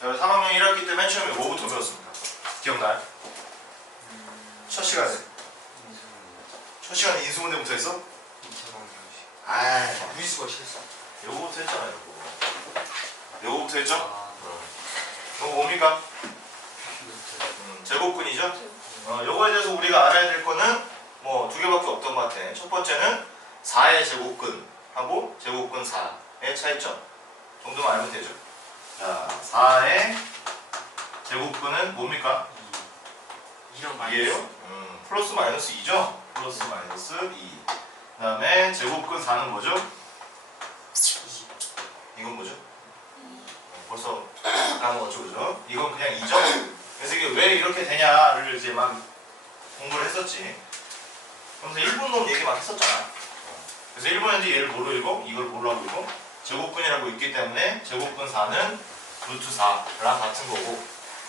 3학년 1학기 때 맨 처음에 뭐부터 배웠습니까? 기억나요? 첫 시간에. 첫 시간에 인수분해부터 했어? 아이, 무지수가 실수. 요거부터 했잖아요. 요거부터 했죠? 요거 뭡니까? 제곱근이죠? 요거에 대해서 우리가 알아야 될 거는 뭐 두 개밖에 없던 것 같아. 첫 번째는 4의 제곱근하고 제곱근 4의 차이점 정도만 알면 되죠. 자, 4의 제곱근은 뭡니까? 2예요? 플러스 마이너스 2죠? 플러스 마이너스 2. 그 다음에 제곱근 4는 뭐죠? 이건 뭐죠? 벌써 까먹었죠, 그죠? 이건 그냥 2죠? 그래서 이게 왜 이렇게 되냐를 이제 막 공부를 했었지. 그러면서 일본놈 얘기 막 했었잖아. 그래서 일본인들이 얘를 뭐로 읽어? 이걸 뭐로 하고 읽어? 제곱근이라고 있기 때문에 제곱근 4는 루트 4랑 같은 거고,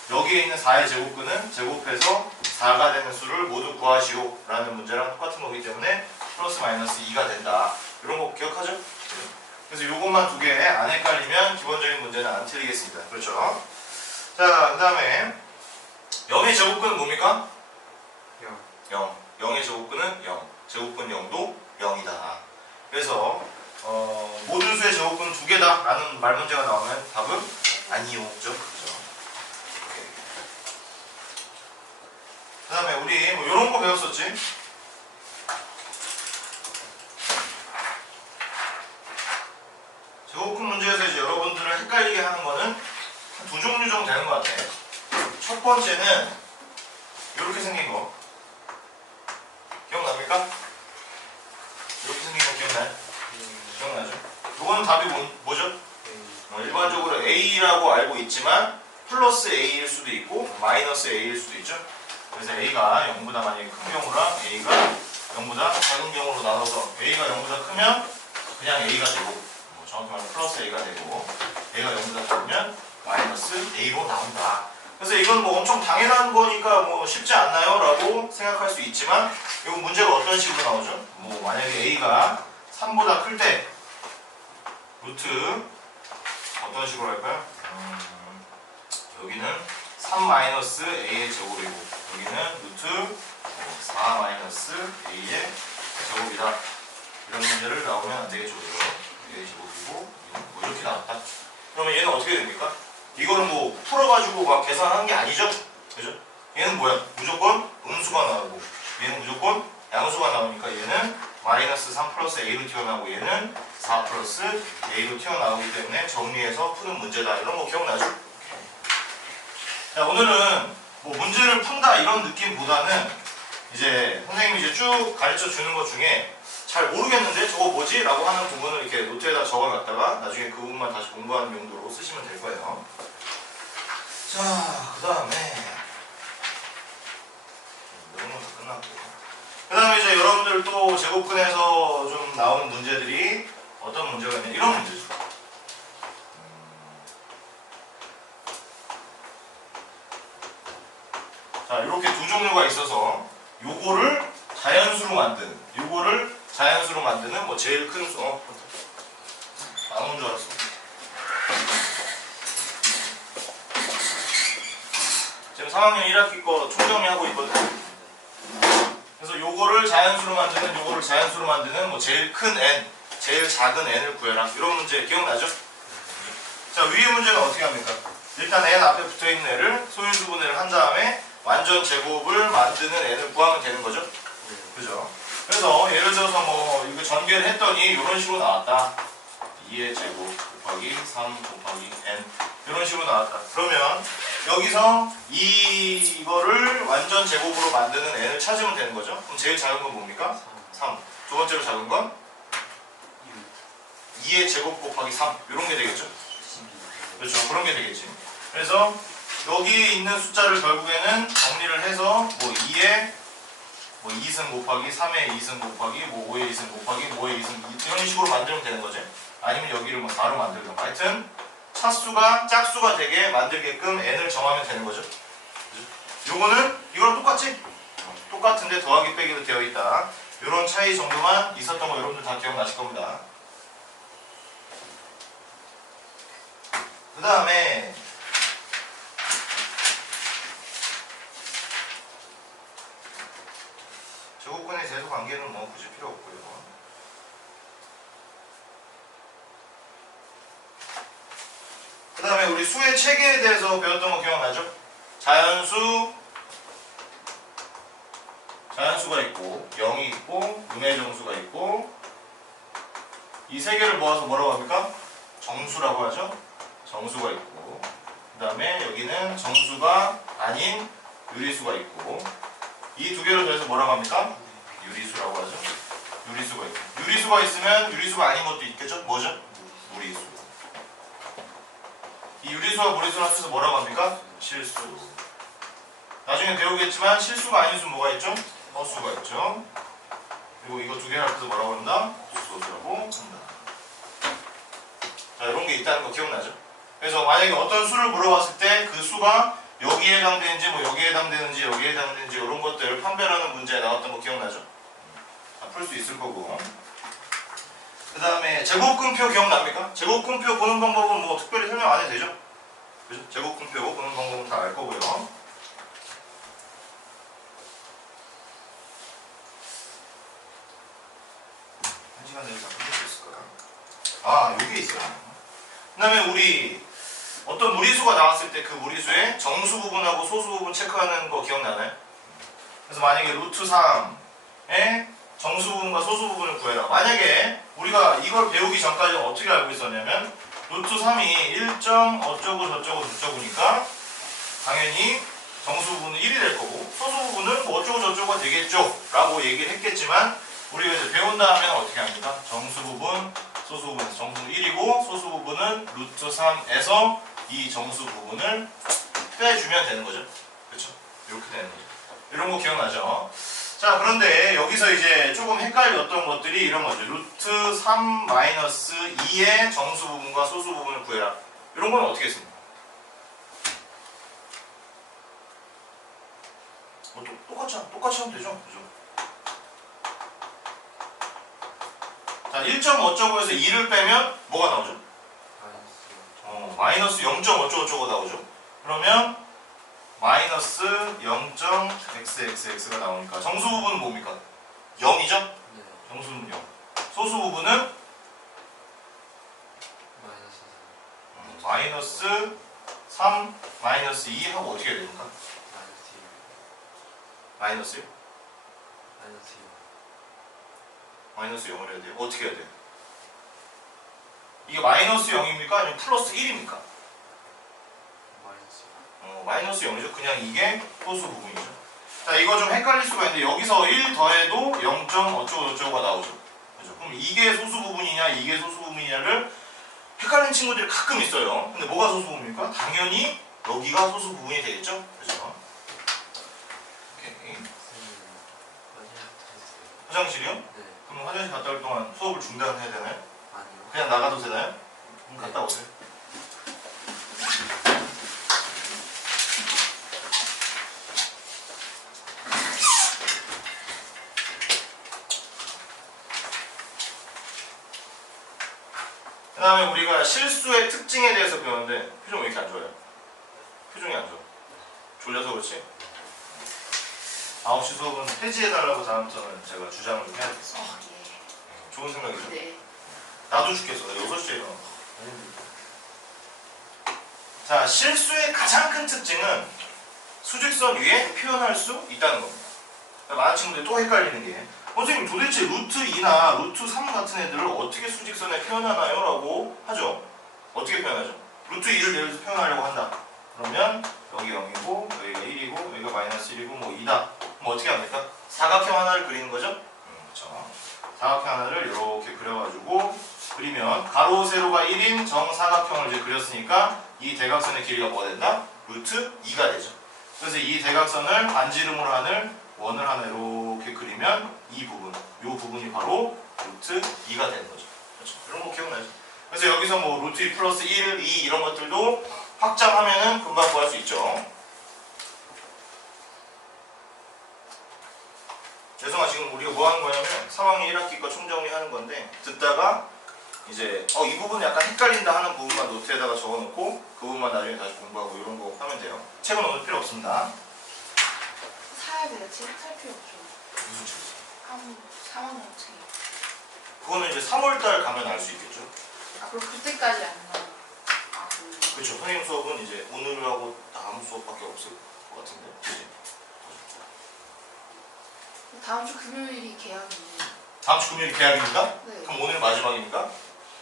여기에 있는 4의 제곱근은 제곱해서 4가 되는 수를 모두 구하시오 라는 문제랑 똑같은 거기 때문에 플러스 마이너스 2가 된다. 이런 거 기억하죠? 그래서 요것만 두 개 안 헷갈리면 기본적인 문제는 안 틀리겠습니다. 그렇죠? 자, 그 다음에 0의 제곱근은 뭡니까? 0. 0의 제곱근은 0. 제곱근 0도 0이다. 그래서 모든 수의 제곱근은 두 개다 라는 말문제가 나오면 답은 아니요. 그죠? 그 다음에 우리 뭐 요런 거 배웠었지? 제곱근 문제에서 이제 여러분들을 헷갈리게 하는 거는 한 두 종류 정도 되는 것 같아. 첫 번째는 이렇게 생긴 거 기억납니까? 이렇게 생긴 거 기억나요? 기억나죠? 이거는 답이 뭐죠? 일반적으로 A라고 알고 있지만 플러스 A일 수도 있고 마이너스 A일 수도 있죠. 그래서 A가 0보다 만약에 큰 경우랑 A가 0보다 작은 경우로 나눠서 A가 0보다 크면 그냥 A가 되고, 뭐 정확히 말하면 플러스 A가 되고, A가 0보다 작으면 마이너스 A로 나온다. 그래서 이건 뭐 엄청 당연한 거니까 뭐 쉽지 않나요? 라고 생각할 수 있지만, 이 문제가 어떤 식으로 나오죠? 뭐 만약에 A가 3보다 클 때 루트 어떤 식으로 할까요? 여기는 3 마이너스 A의 제곱이고 여기는 루트 4 마이너스 A의 제곱이다. 이런 문제를 나오면 안 되겠죠. A의 제곱이고 뭐 이렇게 나왔다. 그러면 얘는 어떻게 됩니까? 이거는 뭐 풀어가지고 막 계산하는 게 아니죠? 그죠? 얘는 뭐야? 무조건 음수가 나오고 얘는 무조건 양수가 나오니까 얘는 마이너스 3 플러스 A로 튀어나오고 얘는 4 플러스 A로 튀어나오기 때문에 정리해서 푸는 문제다. 이런 거 기억나죠? 자, 오늘은 뭐 문제를 푼다 이런 느낌보다는 이제 선생님이 이제 쭉 가르쳐 주는 것 중에 잘 모르겠는데 저거 뭐지? 라고 하는 부분을 이렇게 노트에다 적어놨다가 나중에 그 부분만 다시 공부하는 용도로 쓰시면 될 거예요. 자, 그 다음에 이런 건 다 끝났고, 그 다음에 이제 여러분들 또 제곱근에서 좀 나오는 문제들이 어떤 문제가 있냐, 이런 문제죠. 자, 이렇게 두 종류가 있어서 요거를 자연수로 만드는 뭐 제일 큰 수, 안 온 줄 알았어. 지금 3학년 1학기 거 총정리하고 있거든. 그래서 요거를 자연수로 만드는 뭐 제일 큰 n, 제일 작은 n을 구해라. 이런 문제 기억나죠? 자, 위의 문제는 어떻게 합니까? 일단 n 앞에 붙어있는 애를 소인수분해를 한 다음에 완전 제곱을 만드는 n을 구하면 되는 거죠? 그죠? 그래서 예를 들어서 뭐 이거 전개를 했더니 이런 식으로 나왔다. 2의 제곱 곱하기 3 곱하기 n 이런 식으로 나왔다. 그러면 여기서 이거를 완전 제곱으로 만드는 n을 찾으면 되는 거죠? 그럼 제일 작은 건 뭡니까? 3. 두 번째로 작은 건 2의 제곱 곱하기 3 이런 게 되겠죠? 그렇죠. 그런 게 되겠지. 그래서 여기 있는 숫자를 결국에는 정리를 해서 뭐 2의 뭐 2승 곱하기 3의 2승 곱하기 뭐 5의 2승 곱하기 5의 2승 이런 식으로 만들면 되는 거지. 아니면 여기를 뭐 4로 만들던가. 하여튼 차수가 짝수가 되게 만들게끔 n을 정하면 되는 거죠. 요거는 이거랑 똑같지? 똑같은데 더하기 빼기로 되어 있다. 이런 차이 정도만 있었던 거 여러분들 다 기억나실 겁니다. 그 다음에 대소 관계는 뭐 굳이 필요 없고요. 그 다음에 우리 수의 체계에 대해서 배웠던 거 기억나죠? 자연수가 있고 0이 있고 음의 정수가 있고 이 세 개를 모아서 뭐라고 합니까? 정수라고 하죠. 정수가 있고 그 다음에 여기는 정수가 아닌 유리수가 있고 이 두 개를 더해서 뭐라고 합니까? 유리수라고 하죠. 유리수가 있고 유리수가 있으면 유리수가 아닌 것도 있겠죠? 뭐죠? 무리수. 이 유리수와 무리수를 합쳐서 뭐라고 합니까? 실수. 나중에 배우겠지만 실수가 아닌 수는 뭐가 있죠? 허수가 있죠. 그리고 이거 두 개를 합쳐서 뭐라고 한다? 수소수라고 한다. 자, 이런 게 있다는 거 기억나죠? 그래서 만약에 어떤 수를 물어봤을 때 그 수가 여기에 해당되는지 뭐 여기에 해당되는지 여기에 해당되는지 이런 것들을 판별하는 문제에 나왔던 거 기억나죠? 풀 수 있을 거고. 그 다음에 제곱근표 기억납니까? 제곱근표 보는 방법은 뭐 특별히 설명 안 해도 되죠? 그죠? 제곱근표 보는 방법은 다 알 거고요. 한 시간 내에 다 끝낼 수 있을까? 아, 여기 있어요. 그 다음에 우리 어떤 무리수가 나왔을 때 그 무리수의 정수 부분하고 소수 부분 체크하는 거 기억나나요? 그래서 만약에 루트 3의 정수 부분과 소수 부분을 구해라. 만약에 우리가 이걸 배우기 전까지는 어떻게 알고 있었냐면 루트 3이 1점 어쩌고 저쩌고 저쩌고니까 당연히 정수 부분은 1이 될 거고 소수 부분은 뭐 어쩌고 저쩌고가 되겠죠 라고 얘기를 했겠지만 우리가 이제 배운 다음에는 어떻게 합니까? 정수 부분, 소수 부분, 정수는 1이고 소수 부분은 루트 3에서 이 정수 부분을 빼주면 되는 거죠. 그렇죠? 이렇게 되는 거죠. 이런 거 기억나죠? 자, 그런데 여기서 이제 조금 헷갈렸던 것들이 이런 거죠. 루트 3 마이너스 2의 정수 부분과 소수 부분을 구해라. 이런 건 어떻게 했습니까? 똑같이 하면 되죠? 그죠? 자, 1점 어쩌고 해서 2를 빼면 뭐가 나오죠? 마이너스 0. 어쩌고저쩌고 나오죠? 그러면 마이너스 0.xxx가 나오니까 정수 부분은 뭡니까? 0이죠? 네. 정수는 0. 소수 부분은 마이너스 3, 마이너스 2 하고 어떻게 해야 됩니까? 마이너스요? 마이너스 0을 해야 돼요? 어떻게 해야 돼요? 이게 마이너스 0입니까? 아니면 플러스 1입니까? 마이너스 0이죠. 그냥 이게 소수 부분이죠. 자, 이거 좀 헷갈릴 수가 있는데 여기서 1 더해도 0. 어쩌고 저쩌고가 나오죠. 그죠? 그럼 이게 소수 부분이냐 이게 소수 부분이냐를 헷갈리는 친구들이 가끔 있어요. 근데 뭐가 소수 부분입니까? 당연히 여기가 소수 부분이 되겠죠. 그죠? 오케이. 화장실이요? 네. 그럼 화장실 갔다 올 동안 수업을 중단해야 되나요? 아니요. 그냥 나가도 되나요? 그럼 갔다 오세요. 그 다음에 우리가 실수의 특징에 대해서 배웠는데 표정 왜 이렇게 안 좋아요? 표정이 안 좋아. 졸려서 그렇지? 9시 수업은 폐지해달라고 다음부터는 제가 주장을 좀 해야겠어. 예. 좋은 생각이죠? 네. 나도 죽겠어. 나 6시에 일어나. 자, 실수의 가장 큰 특징은 수직선 위에 표현할 수 있다는 겁니다. 많은 친구들이 또 헷갈리는 게 선생님 도대체 루트 2나 루트 3 같은 애들을 어떻게 수직선에 표현하나요? 라고 하죠. 어떻게 표현하죠? 루트 2를 예를 들어서 표현하려고 한다. 그러면 여기 0이고 여기가 1이고 여기가 마이너스 1이고 뭐 2다. 그럼 어떻게 합니까? 사각형 하나를 그리는 거죠? 그렇죠. 사각형 하나를 이렇게 그려가지고 그리면 가로 세로가 1인 정사각형을 이제 그렸으니까 이 대각선의 길이가 뭐가 된다? 루트 2가 되죠. 그래서 이 대각선을 반지름으로 하는 원을 하나 이렇게 그리면 이 부분, 이 부분이 바로 루트 2가 되는 거죠. 그렇죠? 이런 거 기억나죠? 그래서 여기서 뭐 루트 2 플러스 1, 2 이런 것들도 확장하면은 금방 구할 수 있죠. 죄송하 지금 우리가 뭐 하는 거냐면 3학년 1학기 거 총정리하는 건데 듣다가 이제 이 부분 약간 헷갈린다 하는 부분만 노트에다가 적어놓고 그 부분만 나중에 다시 공부하고 이런 거 하면 돼요. 책은 오늘 필요 없습니다. 사야 돼요. 책 살 필요 없죠. 무슨 책? 3월은 어떻게? 그거는 이제 3월달 가면 알 수 있겠죠. 아 그럼 그때까지 안 나. 아 그렇죠. 선생님 수업은 이제 오늘하고 다음 수업밖에 없을 것 같은데. 그치? 다음 주 금요일이 개학이에요. 다음 주 금요일이 개학입니까? 네. 그럼 오늘 마지막입니까?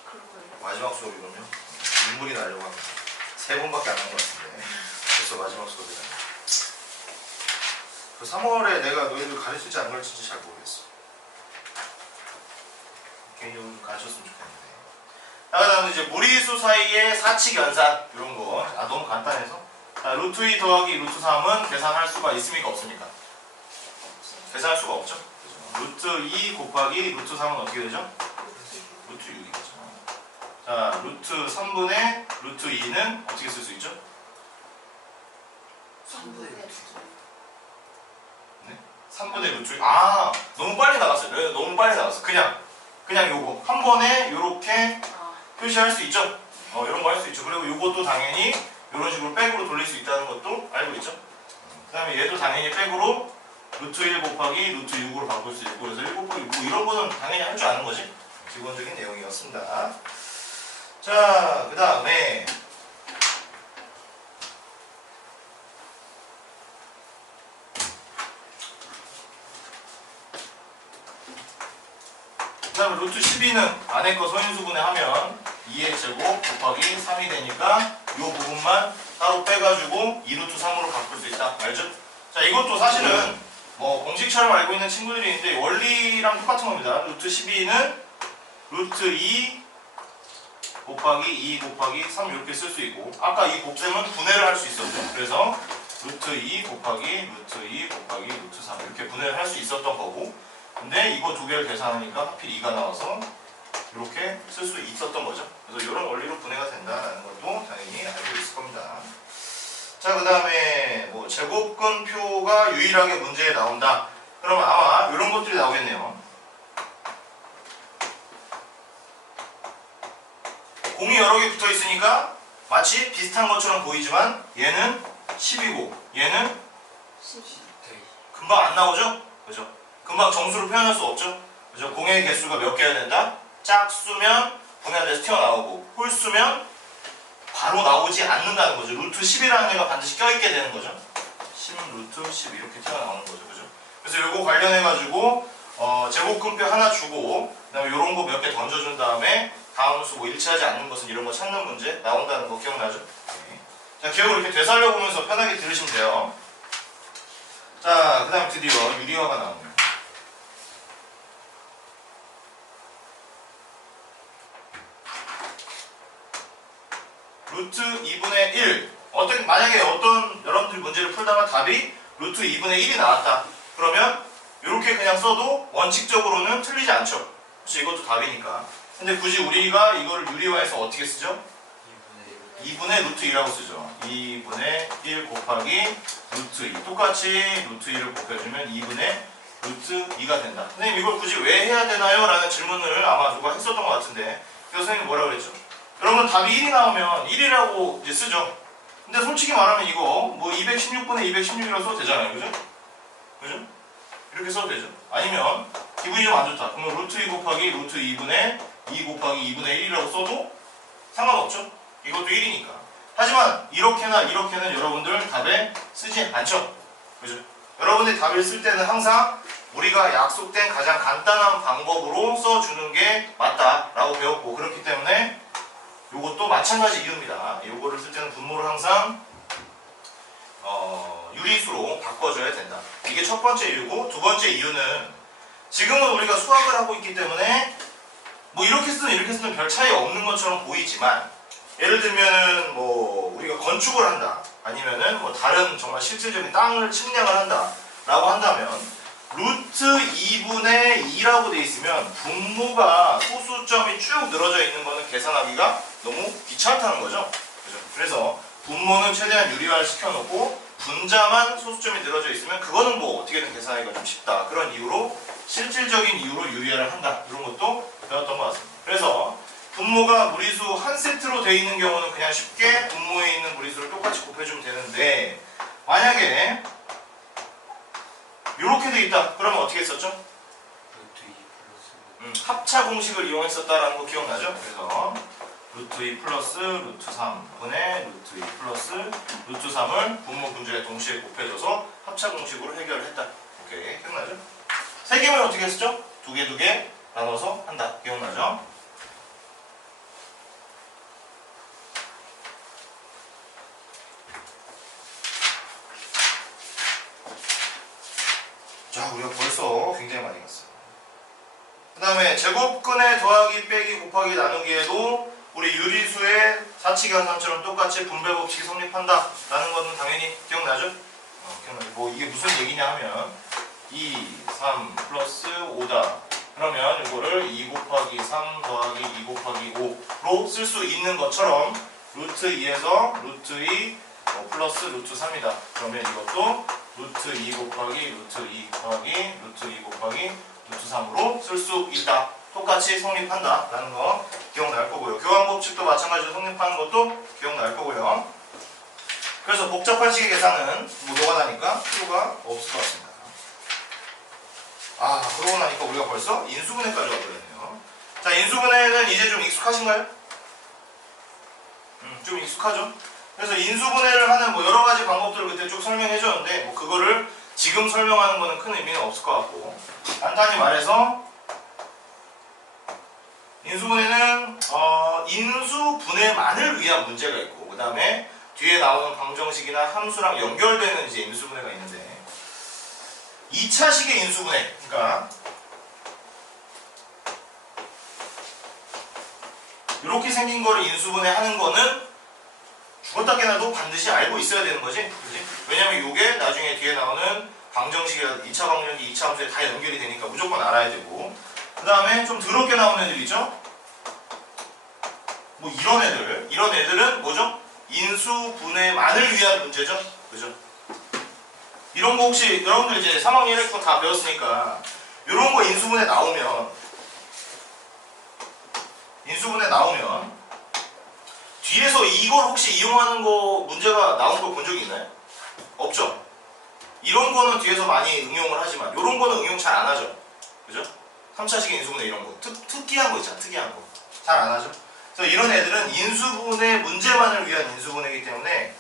그럴 거예요. 마지막 수업이라면 눈물이 나려고 합니다. 3번밖에 안 한 것 같은데 벌써 마지막 수업이다. 그 3월에 내가 너희들 가르칠지 안 가르칠지 잘 모르겠어. 개인적으로 가르쳤으면 좋겠는데. 자, 그다음에 이제 무리수 사이의 사칙 연산 이런 거. 아 너무 간단해서. 자, 루트 2 더하기 루트 3은 계산할 수가 있습니까 없습니까? 계산할 수가 없죠. 그죠? 루트 2 곱하기 루트 3은 어떻게 되죠? 루트 6이겠죠. 자, 루트 3분의 루트 2는 어떻게 쓸 수 있죠? 3분의 2. 네? 3분의 루트 2. 아, 너무 빨리 나갔어요. 네, 너무 빨리 나갔어. 그냥 요거 한 번에 요렇게 표시할 수 있죠. 이런 거 할 수 있죠. 그리고 요것도 당연히 이런 식으로 백으로 돌릴 수 있다는 것도 알고 있죠. 그 다음에 얘도 당연히 백으로 루트 1 곱하기 루트 6으로 바꿀 수 있고, 그래서 1 곱하기 6 이런 거는 당연히 할 줄 아는 거지. 기본적인 내용이었습니다. 자, 그 다음에 루트 12는 안에 거 서인수분해 하면 2의 제곱 곱하기 3이 되니까 이 부분만 따로 빼가지고 2루트 3으로 바꿀 수 있다. 알죠? 자, 이것도 사실은 뭐 공식처럼 알고 있는 친구들이 있는데 원리랑 똑같은 겁니다. 루트 12는 루트 2 곱하기 2 곱하기 3 이렇게 쓸 수 있고, 아까 이 곱셈은 분해를 할 수 있었죠. 그래서 루트 2 곱하기 루트 2 곱하기 루트 3 이렇게 분해를 할 수 있었던 거고, 근데 이거 두 개를 계산하니까 하필 2가 나와서 이렇게 쓸 수 있었던 거죠. 그래서 이런 원리로 분해가 된다는 것도 당연히 알고 있을 겁니다. 자, 그 다음에 뭐 제곱근표가 유일하게 문제에 나온다. 그러면 아마 이런 것들이 나오겠네요. 공이 여러 개 붙어 있으니까 마치 비슷한 것처럼 보이지만 얘는 10이고 얘는 10. 금방 안 나오죠? 그죠? 금방 정수로 표현할 수 없죠? 그죠? 공의 개수가 몇 개여야 된다? 짝수면 분해돼서 튀어나오고 홀수면 바로 나오지 않는다는 거죠. 루트 10이라는 애가 반드시 껴있게 되는 거죠. 10 루트 10 이렇게 튀어나오는 거죠. 그죠? 그래서 이거 관련해가지고 제곱근표 하나 주고 그 다음에 이런 거 몇 개 던져준 다음에 다음 수 뭐 일치하지 않는 것은 이런 거 찾는 문제 나온다는 거 기억나죠? 네. 자, 기억을 이렇게 되살려보면서 편하게 들으시면 돼요. 자, 그 다음에 드디어 유리화가 나옵니다. 루트 2분의 1. 만약에 어떤 여러분들이 문제를 풀다가 답이 루트 2분의 1이 나왔다. 그러면 이렇게 그냥 써도 원칙적으로는 틀리지 않죠. 그렇죠? 이것도 답이니까. 근데 굳이 우리가 이거를 유리화해서 어떻게 쓰죠? 2분의 루트 2라고 쓰죠. 2분의 1 곱하기 루트 2. 똑같이 루트 2를 곱해주면 2분의 루트 2가 된다. 선생님 이걸 굳이 왜 해야 되나요? 라는 질문을 아마 누가 했었던 것 같은데, 그래서 선생님 뭐라고 그랬죠? 여러분 답이 1이 나오면 1이라고 이제 쓰죠. 근데 솔직히 말하면 이거 뭐 216분의 216이라고 써도 되잖아요. 그죠? 그죠? 이렇게 써도 되죠. 아니면 기분이 좀 안 좋다. 그러면 루트 2 곱하기 루트 2분의 2 곱하기 2분의 1이라고 써도 상관없죠. 이것도 1이니까. 하지만 이렇게는 여러분들 답에 쓰지 않죠. 그죠? 여러분들이 답을 쓸 때는 항상 우리가 약속된 가장 간단한 방법으로 써주는 게 맞다라고 배웠고, 그렇기 때문에 요것도 마찬가지 이유입니다. 요거를 쓸 때는 분모를 항상 유리수로 바꿔줘야 된다. 이게 첫 번째 이유고, 두 번째 이유는 지금은 우리가 수학을 하고 있기 때문에 뭐 이렇게 쓰든 별 차이 없는 것처럼 보이지만, 예를 들면은 뭐 우리가 건축을 한다, 아니면은 뭐 다른 정말 실질적인 땅을 측량을 한다 라고 한다면 루트 2분의 2라고 돼 있으면 분모가 소수점이 쭉 늘어져 있는 거는 계산하기가 너무 귀찮다는 거죠. 그죠? 그래서 분모는 최대한 유리화를 시켜놓고 분자만 소수점이 늘어져 있으면 그거는 뭐 어떻게든 계산하기가 좀 쉽다. 그런 이유로, 실질적인 이유로 유리화를 한다. 이런 것도 배웠던 것 같습니다. 그래서 분모가 무리수 한 세트로 돼 있는 경우는 그냥 쉽게 분모에 있는 무리수를 똑같이 곱해주면 되는데, 만약에 이렇게 돼 있다. 그러면 어떻게 썼죠? 합차 공식을 이용했었다라는 거 기억나죠? 그래서 루트 2 플러스 루트 3분의 루트 2 플러스 루트 3을 분모 분자에 동시에 곱해줘서 합차 공식으로 해결을 했다. 오케이, 기억나죠? 세 개면 어떻게 했었죠? 두 개 나눠서 한다. 기억나죠? 자, 우리가 벌써 굉장히 많이 갔어요. 그 다음에 제곱근의 더하기 빼기 곱하기 나누기에도 우리 유리수의 사칙 현상처럼 똑같이 분배 법칙이 성립한다 라는 것은 당연히 기억나죠? 기억나죠? 뭐 이게 무슨 얘기냐 하면 2, 3 플러스 5다. 그러면 이거를 2 곱하기 3 더하기 2 곱하기 5로 쓸 수 있는 것처럼 루트 2에서 루트 2 플러스 루트 3이다. 그러면 이것도 루트 2 곱하기 루트 2 더하기 루트 2 곱하기 루트 3으로 쓸 수 있다. 똑같이 성립한다 라는 거 기억날 거고요. 교환법칙도 마찬가지로 성립하는 것도 기억날 거고요. 그래서 복잡한 식의 계산은 뭐 노가다니까 필요가 없을 것 같습니다. 아, 그러고 나니까 우리가 벌써 인수분해까지 와버렸네요. 자, 인수분해는 이제 좀 익숙하신가요? 좀 익숙하죠? 그래서 인수분해를 하는 뭐 여러 가지 방법들을 그때 쭉 설명해 줬는데 뭐 그거를 지금 설명하는 거는 큰 의미는 없을 것 같고, 간단히 말해서 인수분해는 인수분해만을 위한 문제가 있고, 그 다음에 뒤에 나오는 방정식이나 함수랑 연결되는 이제 인수분해가 있는데, 2차식의 인수분해, 그러니까 이렇게 생긴 거를 인수분해하는 거는 죽었다 깨나도 반드시 알고 있어야 되는 거지, 그지? 왜냐면 이게 나중에 뒤에 나오는 방정식이나 2차 방정식, 2차 함수에 다 연결이 되니까 무조건 알아야 되고, 그 다음에 좀 더럽게 나오는 애들 있죠? 뭐 이런 애들은 뭐죠? 인수분해만을 위한 문제죠, 그죠? 이런 거 혹시 여러분들 이제 3학년 1학기 다 배웠으니까 이런 거 인수분해 나오면 뒤에서 이걸 혹시 이용하는 거 문제가 나온 걸 본 적이 있나요? 없죠? 이런 거는 뒤에서 많이 응용을 하지만 이런 거는 응용 잘 안 하죠, 그죠? 3차식의 인수분해 이런 거 특이한 거 있잖아, 특이한 거 잘 안 하죠? 그래서 이런 애들은 인수분해 문제만을 위한 인수분해이기 때문에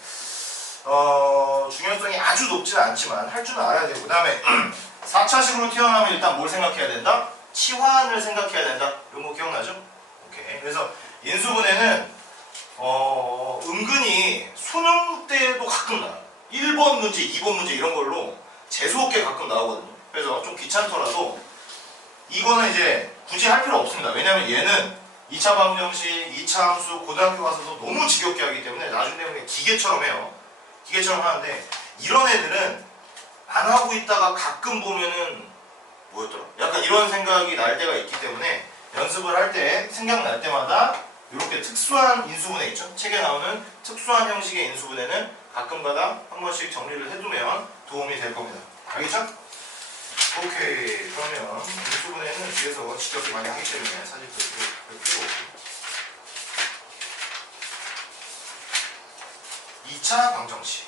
중요성이 아주 높지는 않지만 할 줄은 알아야 되고, 그 다음에 4차식으로 튀어나오면 일단 뭘 생각해야 된다? 치환을 생각해야 된다. 이런 거 기억나죠? 오케이. 그래서 인수분해는 은근히 수능 때도 가끔 나와요. 1번 문제, 2번 문제 이런 걸로 재수없게 가끔 나오거든요. 그래서 좀 귀찮더라도 이거는 이제 굳이 할 필요 없습니다. 왜냐면 얘는 2차 방정식, 2차 함수, 고등학교 가서도 너무 지겹게 하기 때문에 나중에 그냥 기계처럼 해요. 기계처럼 하는데 이런 애들은 안 하고 있다가 가끔 보면은 뭐였더라? 약간 이런 생각이 날 때가 있기 때문에 연습을 할 때 생각날 때마다 이렇게 특수한 인수분해 있죠? 책에 나오는 특수한 형식의 인수분해는 가끔가다 한 번씩 정리를 해두면 도움이 될 겁니다. 알겠죠? 오케이. 그러면 인수분해는 뒤에서 지적이 많이 하기 때문에 사실 별 필요 없고, 2차 방정식.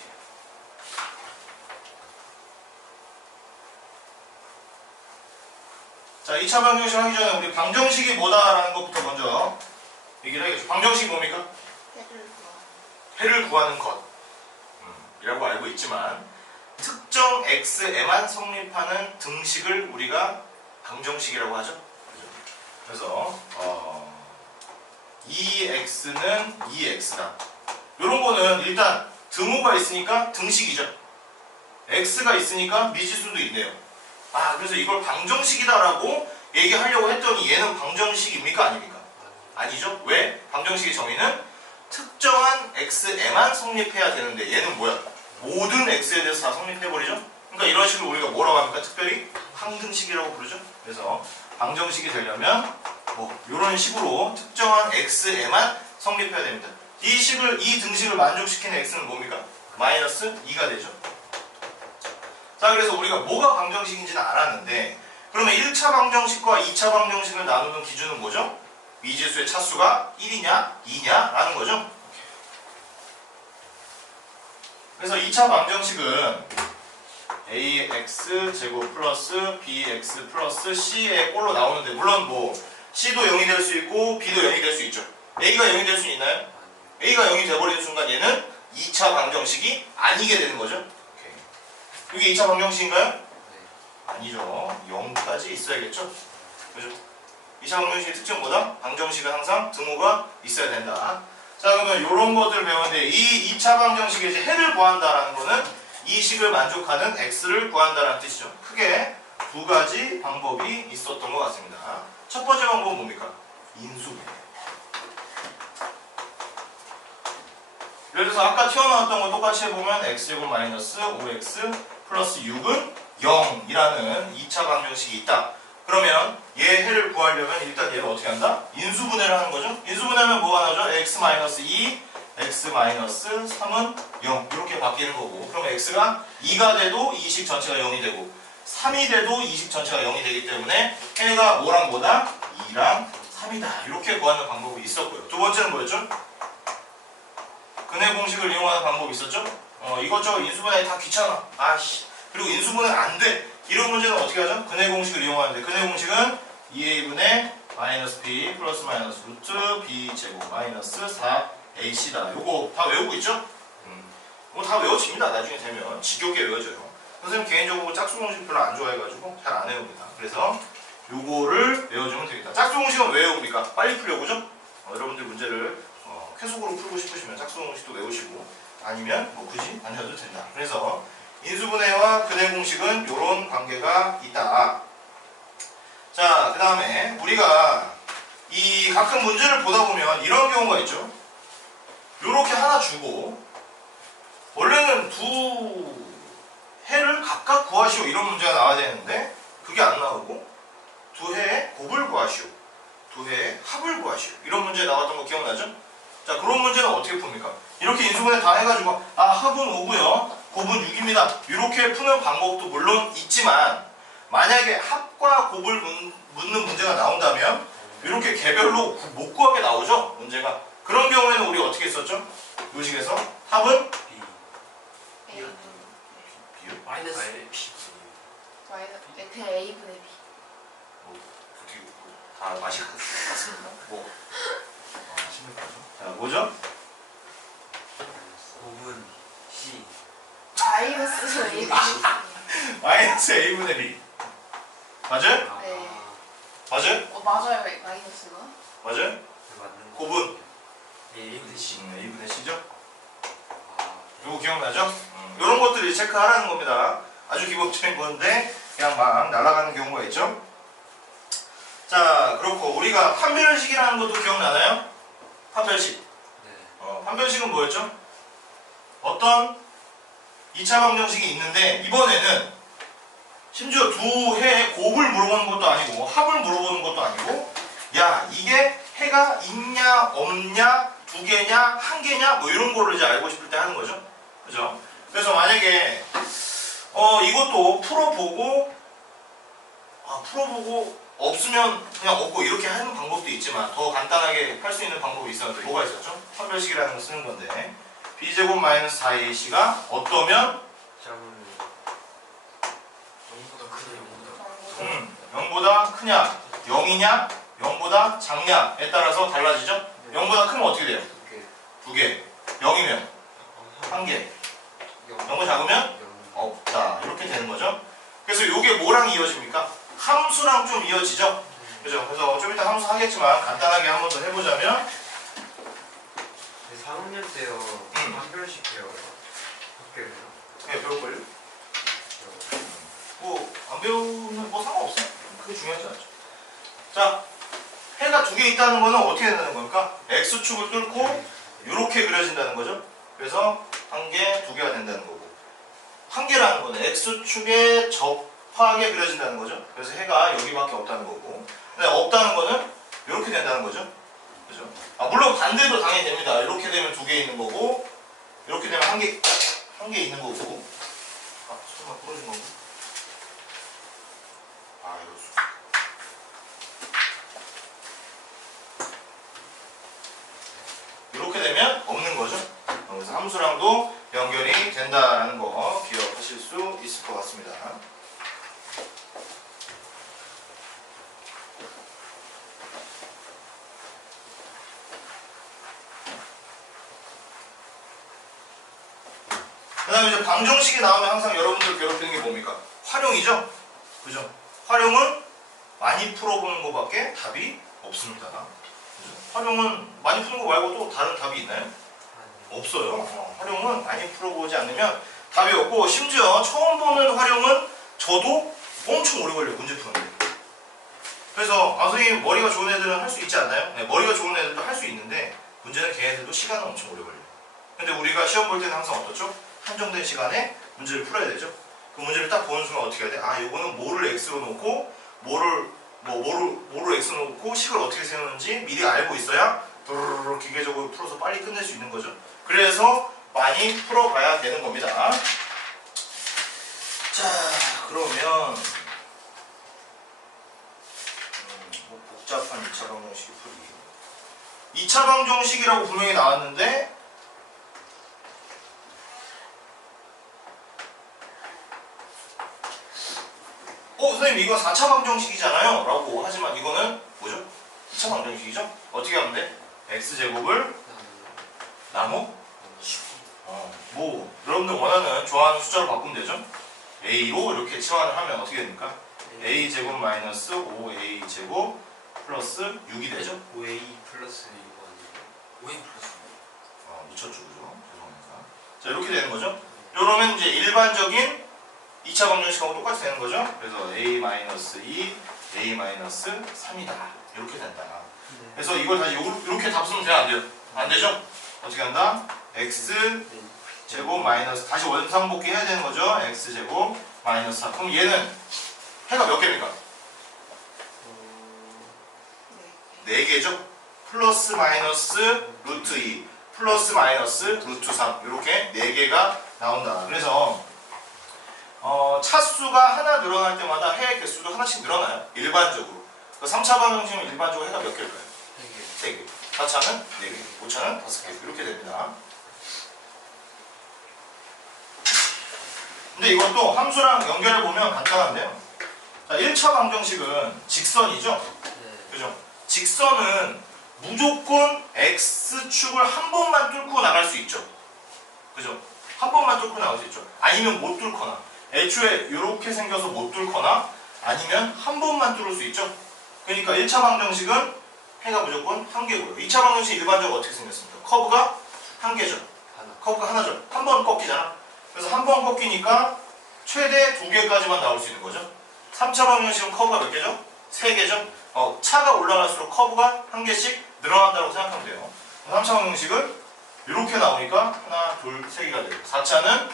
자, 2차 방정식 하기 전에 우리 방정식이 뭐다라는 것부터 먼저 얘기를 해야겠죠. 방정식이 뭡니까? 해를 구하는 것 이라고 알고 있지만, 특정 x에만 성립하는 등식을 우리가 방정식이라고 하죠. 그래서 2x는 2x다. 이런 거는 일단 등호가 있으니까 등식이죠. x가 있으니까 미지수도 있네요. 아, 그래서 이걸 방정식이다라고 얘기하려고 했더니 얘는 방정식입니까? 아닙니까? 아니죠. 왜? 방정식의 정의는 특정한 x에만 성립해야 되는데 얘는 뭐야? 모든 x에 대해서 다 성립해버리죠? 그러니까 이런 식으로 우리가 뭐라고 합니까? 특별히 항등식이라고 부르죠? 그래서 방정식이 되려면 뭐 이런 식으로 특정한 x에만 성립해야 됩니다. 이 등식을 만족시키는 x는 뭡니까? 마이너스 2가 되죠. 자, 그래서 우리가 뭐가 방정식인지는 알았는데, 그러면 1차 방정식과 2차 방정식을 나누는 기준은 뭐죠? 미지수의 차수가 1이냐 2냐 라는 거죠. 그래서 2차 방정식은 ax 제곱 플러스 bx 플러스 c의 꼴로 나오는데, 물론 뭐 c도 0이 될 수 있고 b도 0이 될 수 있죠. a가 0이 될 수 있나요? a가 0이 돼버리는 순간 얘는 2차 방정식이 아니게 되는 거죠. 오케이. 이게 2차 방정식인가요? 아니죠. 0까지 있어야겠죠. 그죠? 2차 방정식의 특징은 뭐다? 방정식은 항상 등호가 있어야 된다. 자, 그러면 이런 것들 배우는데, 이 2차 방정식의 이제 해를 구한다라는 거는 이 식을 만족하는 x를 구한다라는 뜻이죠. 크게 두 가지 방법이 있었던 것 같습니다. 첫 번째 방법은 뭡니까? 인수분. 예를 들어서 아까 튀어나왔던 거 똑같이 해보면 x제곱 마이너스 5x 플러스 6은 0이라는 2차 방정식이 있다. 그러면 얘 해를 구하려면 일단 얘를 어떻게 한다? 인수분해를 하는 거죠. 인수분해하면 뭐가 나오죠? x-2, x-3은 0 이렇게 바뀌는 거고, 그러면 x가 2가 돼도 이 식 전체가 0이 되고 3이 돼도 이 식 전체가 0이 되기 때문에 해가 뭐랑 뭐다? 2랑 3이다. 이렇게 구하는 방법이 있었고요. 두 번째는 뭐였죠? 근해 공식을 이용하는 방법이 있었죠? 이것저것 인수분해 다 귀찮아. 아씨. 그리고 인수분해 안 돼. 이런 문제는 어떻게 하죠? 근해 공식을 이용하는데, 근해 공식은 2a분의 마이너스 b 플러스 마이너스 루트 b 제곱 마이너스 4ac다. 요거 다 외우고 있죠? 뭐 다 외워집니다. 나중에 되면 지겹게 외워져요. 선생님 개인적으로 짝수 공식 별로 안 좋아해가지고 잘 안 외웁니다. 그래서 요거를 외워주면 되겠다. 짝수 공식은 왜 외웁니까? 빨리 풀려고 죠? 여러분들 문제를 쾌속으로 풀고 싶으시면 짝수 공식도 외우시고, 아니면 뭐 굳이 안 해도 된다. 그래서 인수분해와 근해 공식은 이런 관계가 있다. 자, 그 다음에 우리가 이 가끔 문제를 보다 보면 이런 경우가 있죠. 요렇게 하나 주고 원래는 두 해를 각각 구하시오 이런 문제가 나와야 되는데 그게 안 나오고 두 해의 곱을 구하시오, 두 해의 합을 구하시오 이런 문제 나왔던 거 기억나죠? 자, 그런 문제는 어떻게 풉니까? 이렇게 인수분해 다 해가지고 합은 5고요 곱은 6입니다 이렇게 푸는 방법도 물론 있지만, 만약에 합과 곱을 묻는 문제가 나온다면 이렇게 개별로 못 구하게 나오죠 문제가. 그런 경우에는 우리 어떻게 했었죠? 요식에서 합은 A분의 B요? 마이너스 B. 그냥 A분의 B. 어떻게 다 맛이 같습니다. 뭐 신문가죠? 자, 뭐죠? 5분 C. 마이너스 A분의 B. 마이너스 a분의 b. 맞아요? 네. 맞아요? 맞아요. 마이너스가. 맞아요? 맞는 거. 곱은 A분의 C. a분의 c죠? 아, 요거 기억나죠? 이런 것들을 체크하라는 겁니다. 아주 기본적인 건데 그냥 막 날아가는 경우가 있죠. 자, 그렇고 우리가 판별식이라는 것도 기억나나요? 판별식. 네. 판별식은 뭐였죠? 어떤 2차 방정식이 있는데 이번에는 심지어 두 해의 곱을 물어보는 것도 아니고 합을 물어보는 것도 아니고, 야, 이게 해가 있냐 없냐 두 개냐 한 개냐 뭐 이런 거를 이제 알고 싶을 때 하는 거죠. 그죠? 그래서 만약에 이것도 풀어보고 없으면 그냥 없고 이렇게 하는 방법도 있지만, 더 간단하게 할 수 있는 방법이 있었는데 뭐가 있었죠? 판별식이라는 걸 쓰는 건데, b제곱 마이너스 4ac가 어떠면 짝은 0보다 크냐 0보다 크냐 0이냐 0보다 작냐에 따라서 달라지죠? 0보다 크면 어떻게 돼요? 2개. 0이면 1개. 0보다 작으면 없다. 이렇게 되는 거죠. 그래서 이게 뭐랑 이어집니까? 함수랑 좀 이어지죠? 그죠? 그래서 좀 이따 함수 하겠지만 간단하게 한 번 더 해보자면, 4학년 때요. 판별식 배워요. 학교에서. 네, 배울걸요? 뭐 안 배우면 뭐 상관없어요. 그게 중요하지 않죠. 자, 해가 두 개 있다는 거는 어떻게 된다는 겁니까? x축을 뚫고 이렇게 그려진다는 거죠. 그래서 한 개, 두 개가 된다는 거고, 한 개라는 거는 x축에 접하게 그려진다는 거죠. 그래서 해가 여기밖에 없다는 거고, 근데 없다는 거는 이렇게 된다는 거죠. 그죠? 물론 반대도 당연히 됩니다. 이렇게 되면 두 개 있는 거고, 이렇게 되면 한 개 있는 거고. 설마 부러진 거고. 이렇게 되면 없는 거죠. 그래서 함수랑도 연결이 된다는 거 기억하시면 보실 수 있을 것 같습니다. 그 다음에 이제 방정식이 나오면 항상 여러분들 괴롭히는 게 뭡니까? 활용이죠? 그죠? 활용은 많이 풀어보는 것밖에 답이 없습니다. 그죠? 활용은 많이 푸는 거 말고 또 다른 답이 있나요? 없어요. 활용은 많이 풀어보지 않으면 답이 없고, 심지어 처음 보는 활용은 저도 엄청 오래 걸려요, 문제 푸는데. 그래서 선생님 머리가 좋은 애들은 할 수 있지 않나요? 네, 머리가 좋은 애들도 할 수 있는데 문제는 걔네들도 시간은 엄청 오래 걸려요. 근데 우리가 시험 볼 때는 항상 어떻죠? 한정된 시간에 문제를 풀어야 되죠. 그 문제를 딱 보는 순간 어떻게 해야 돼? 아, 요거는 뭐를 x로 놓고 뭐를 x로 놓고 식을 어떻게 세우는지 미리 알고 있어야 도르르 기계적으로 풀어서 빨리 끝낼 수 있는 거죠. 그래서 많이 풀어봐야 되는 겁니다. 자, 그러면 뭐 복잡한 2차 방정식 풀이. 2차 방정식이라고 분명히 나왔는데 선생님 이거 4차 방정식이잖아요 라고 하지만 이거는 뭐죠? 2차 방정식이죠? 어떻게 하면 돼? x제곱을 나눠? 뭐 여러분들 원하는 좋아하는 숫자로 바꾸면 되죠? a로 이렇게 치환을 하면 어떻게 됩니까? a제곱 마이너스 5a제곱 플러스 6이 되죠? 5A 플러스 이거 아니에요? 5A 플러스 미쳤죠, 그죠? 죄송합니다. 자, 이렇게 되는 거죠? 이러면 이제 일반적인 2차 방정식하고 똑같이 되는 거죠? 그래서 a-2, a-3이다. 이렇게 된다. 그래서 이걸 다시 이렇게 답 쓰면 돼요, 안 돼요? 안 되죠? 어떻게 한다? x 제곱 마이너스, 다시 원상복귀 해야 되는 거죠? x 제곱 마이너스 4. 그럼 얘는 해가 몇 개입니까? 4개죠? 플러스 마이너스 루트 2 플러스 마이너스 루트 3 이렇게 4개가 나온다. 그래서 차수가 하나 늘어날 때마다 해 개수도 하나씩 늘어나요. 일반적으로. 3차 방정식은 일반적으로 해가 몇 개일까요? 3개. 4차는 4개. 5차는 5개. 이렇게 됩니다. 근데 이것도 함수랑 연결해보면 간단한데요. 자, 1차 방정식은 직선이죠? 그죠? 직선은 무조건 x축을 한 번만 뚫고 나갈 수 있죠. 그죠? 한 번만 뚫고 나갈 수 있죠. 아니면 못 뚫거나, 애초에 이렇게 생겨서 못 뚫거나, 아니면 한 번만 뚫을 수 있죠. 그러니까 1차 방정식은 해가 무조건 한 개고요. 2차 방정식 일반적으로 어떻게 생겼습니까? 커브가 한 개죠. 커브가 하나죠. 한 번 꺾이잖아. 그래서 한 번 꺾이니까 최대 2개까지만 나올 수 있는 거죠. 3차 방정식은 커브가 몇 개죠? 3개죠. 차가 올라갈수록 커브가 한 개씩 늘어난다고 생각하면 돼요. 3차 방정식은 이렇게 나오니까 하나, 둘, 3개가 돼요. 4차는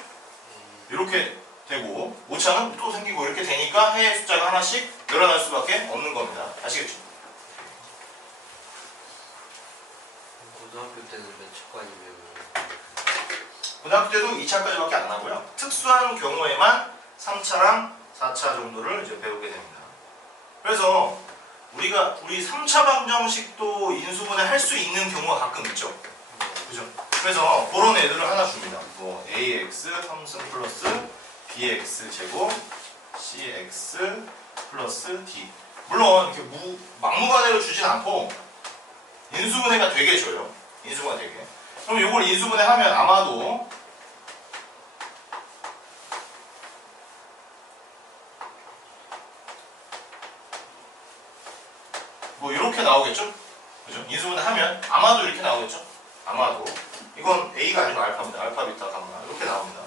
이렇게 되고 5차는 또 생기고 이렇게 되니까 해의 숫자가 하나씩 늘어날 수밖에 없는 겁니다. 아시겠죠? 고등학교 때는 몇 차까지면 고등학교 때도 2차까지밖에 안 하고요. 특수한 경우에만 3차랑 4차 정도를 이제 배우게 됩니다. 그래서 우리 3차 방정식도 인수분해 할 수 있는 경우가 가끔 있죠. 그죠? 그래서 그런 애들을 하나 줍니다. 뭐 ax 3승 플러스 bx 제곱 cx 플러스 d. 물론 이렇게 막무가내로 주진 않고 인수분해가 되게 줘요. 인수분해가 되게. 그럼 이걸 인수분해하면 아마도 뭐 이렇게 나오겠죠? 그죠? 인수분해하면 아마도 이렇게 나오겠죠? 아마도. 이건 a가 아니고 알파입니다. 알파, 비타, 감마 이렇게 나옵니다.